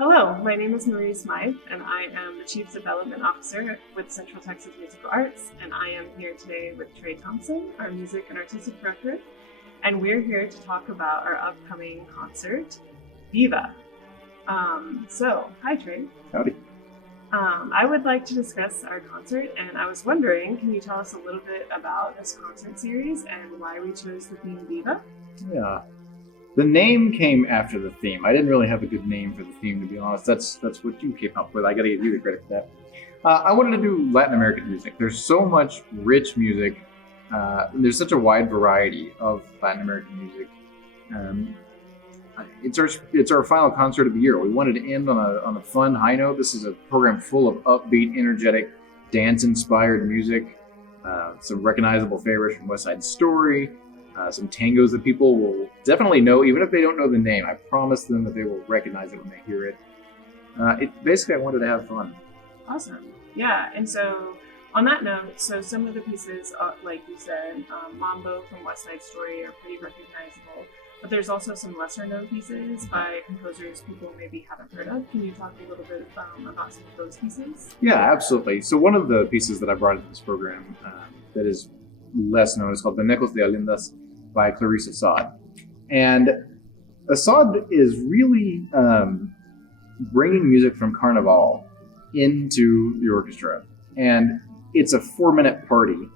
Hello, my name is Marie Smythe, and I am the Chief Development Officer with Central Texas Musical Arts, and I am here today with Trey Thompson, our Music and Artistic Director, and we're here to talk about our upcoming concert, VIVA. Hi Trey. Howdy. I would like to discuss our concert, and I was wondering, can you tell us a little bit about this concert series and why we chose the theme VIVA? Yeah. The name came after the theme. I didn't really have a good name for the theme, to be honest. That's what you came up with. I got to give you the credit for that. I wanted to do Latin American music. There's so much rich music. There's such a wide variety of Latin American music. It's our final concert of the year. We wanted to end on a fun high note. This is a program full of upbeat, energetic, dance-inspired music. Some recognizable favorites from West Side Story. Some tangos that people will definitely know, even if they don't know the name. I promise them that they will recognize it when they hear it. Basically, I wanted to have fun. Awesome. Yeah, and so on that note, so some of the pieces, like you said, Mambo from West Side Story are pretty recognizable, but there's also some lesser known pieces by composers people maybe haven't heard of. Can you talk a little bit about some of those pieces? Yeah, absolutely. So one of the pieces that I brought into this program that is less known is called Venecos de Alindas by Clarice Assad. And Assad is really bringing music from Carnival into the orchestra. And it's a 4-minute party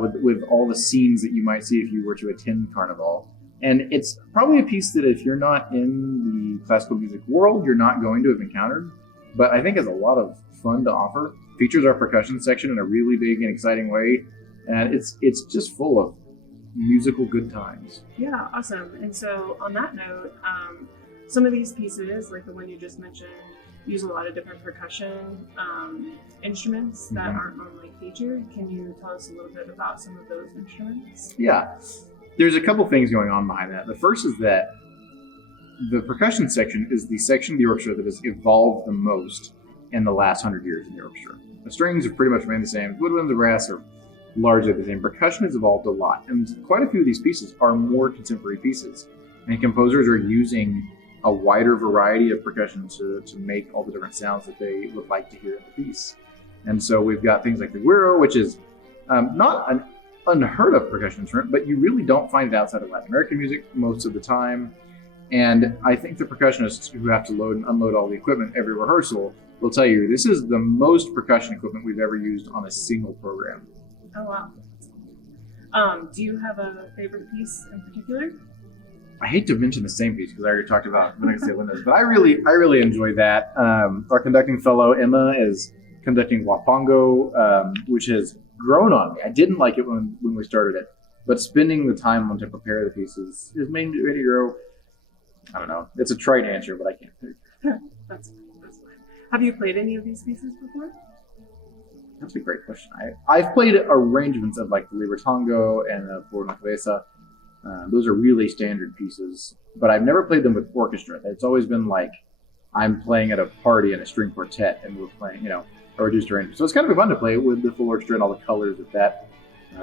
with all the scenes that you might see if you were to attend Carnival. And it's probably a piece that if you're not in the classical music world, you're not going to have encountered. But I think has a lot of fun to offer. Features our percussion section in a really big and exciting way. And it's just full of musical good times. Yeah, awesome. And so on that note, some of these pieces, like the one you just mentioned, use a lot of different percussion instruments that aren't normally featured. Can you tell us a little bit about some of those instruments? Yeah, there's a couple things going on behind that. The first is that the percussion section is the section of the orchestra that has evolved the most in the last 100 years in the orchestra. The strings have pretty much remained the same. Woodwinds and brass are largely the same. Percussion has evolved a lot, and quite a few of these pieces are more contemporary pieces. And composers are using a wider variety of percussion to make all the different sounds that they would like to hear in the piece. And so we've got things like the güiro, which is not an unheard of percussion instrument, but you really don't find it outside of Latin American music most of the time. And I think the percussionists who have to load and unload all the equipment every rehearsal will tell you this is the most percussion equipment we've ever used on a single program. Oh, wow. Do you have a favorite piece in particular? I hate to mention the same piece because I already talked about Venecos de Alindas, but I really enjoy that. Our conducting fellow, Emma, is conducting Wapango, which has grown on me. I didn't like it when we started it, but spending the time on to prepare the pieces has made me grow. I don't know. It's a trite answer, but I can't pick. That's fine. Have you played any of these pieces before? That's a great question. I've played arrangements of like the Libre Tango and the Por una Cabeza. Those are really standard pieces, but I've never played them with orchestra. It's always been like I'm playing at a party in a string quartet and we're playing, a reduced arrangement. So it's kind of fun to play with the full orchestra and all the colors that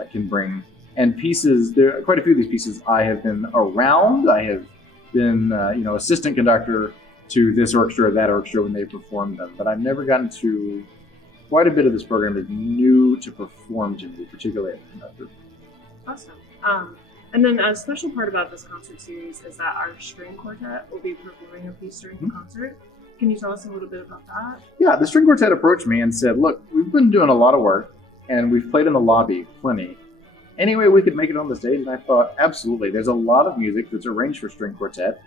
can bring. And pieces, there are quite a few of these pieces I have been around. I have been, assistant conductor to this orchestra or that orchestra when they performed them, but I've never gotten to. Quite a bit of this program is new to perform to me, particularly as a conductor. Awesome. And then a special part about this concert series is that our string quartet will be performing a piece during the concert. Can you tell us a little bit about that? Yeah, the string quartet approached me and said, look, we've been doing a lot of work and we've played in the lobby plenty. Any way we could make it on the stage? And I thought, absolutely. There's a lot of music that's arranged for string quartet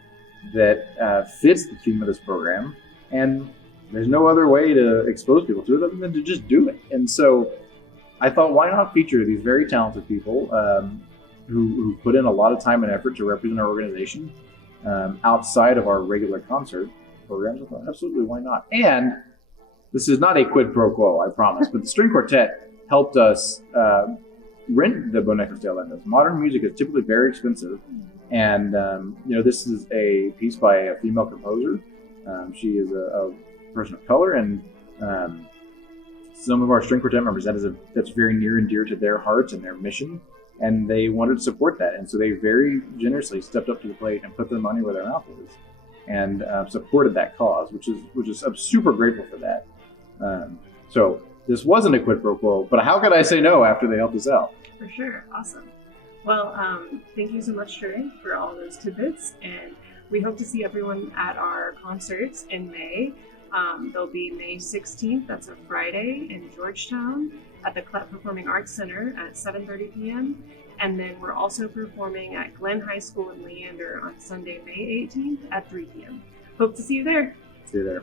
that fits the theme of this program. And there's no other way to expose people to it other than to just do it. And so I thought, why not feature these very talented people who put in a lot of time and effort to represent our organization outside of our regular concert programs? I thought, absolutely, why not? And this is not a quid pro quo, I promise, but the string quartet helped us rent the Venecos de Alindas. Modern music is typically very expensive. And, this is a piece by a female composer. She is a person of color, and some of our string quartet members, that's very near and dear to their hearts and their mission, and they wanted to support that, and so they very generously stepped up to the plate and put their money where their mouth is. and supported that cause, which is I'm super grateful for that. So this wasn't a quid pro quo, but how could I say no after they helped us out? For sure. Awesome. Well, thank you so much, Trey, for all those tidbits, and we hope to see everyone at our concerts in May. There'll be May 16th, that's a Friday, in Georgetown at the Clett Performing Arts Center at 7:30 p.m. And then we're also performing at Glenn High School in Leander on Sunday, May 18th at 3 p.m. Hope to see you there. See you there.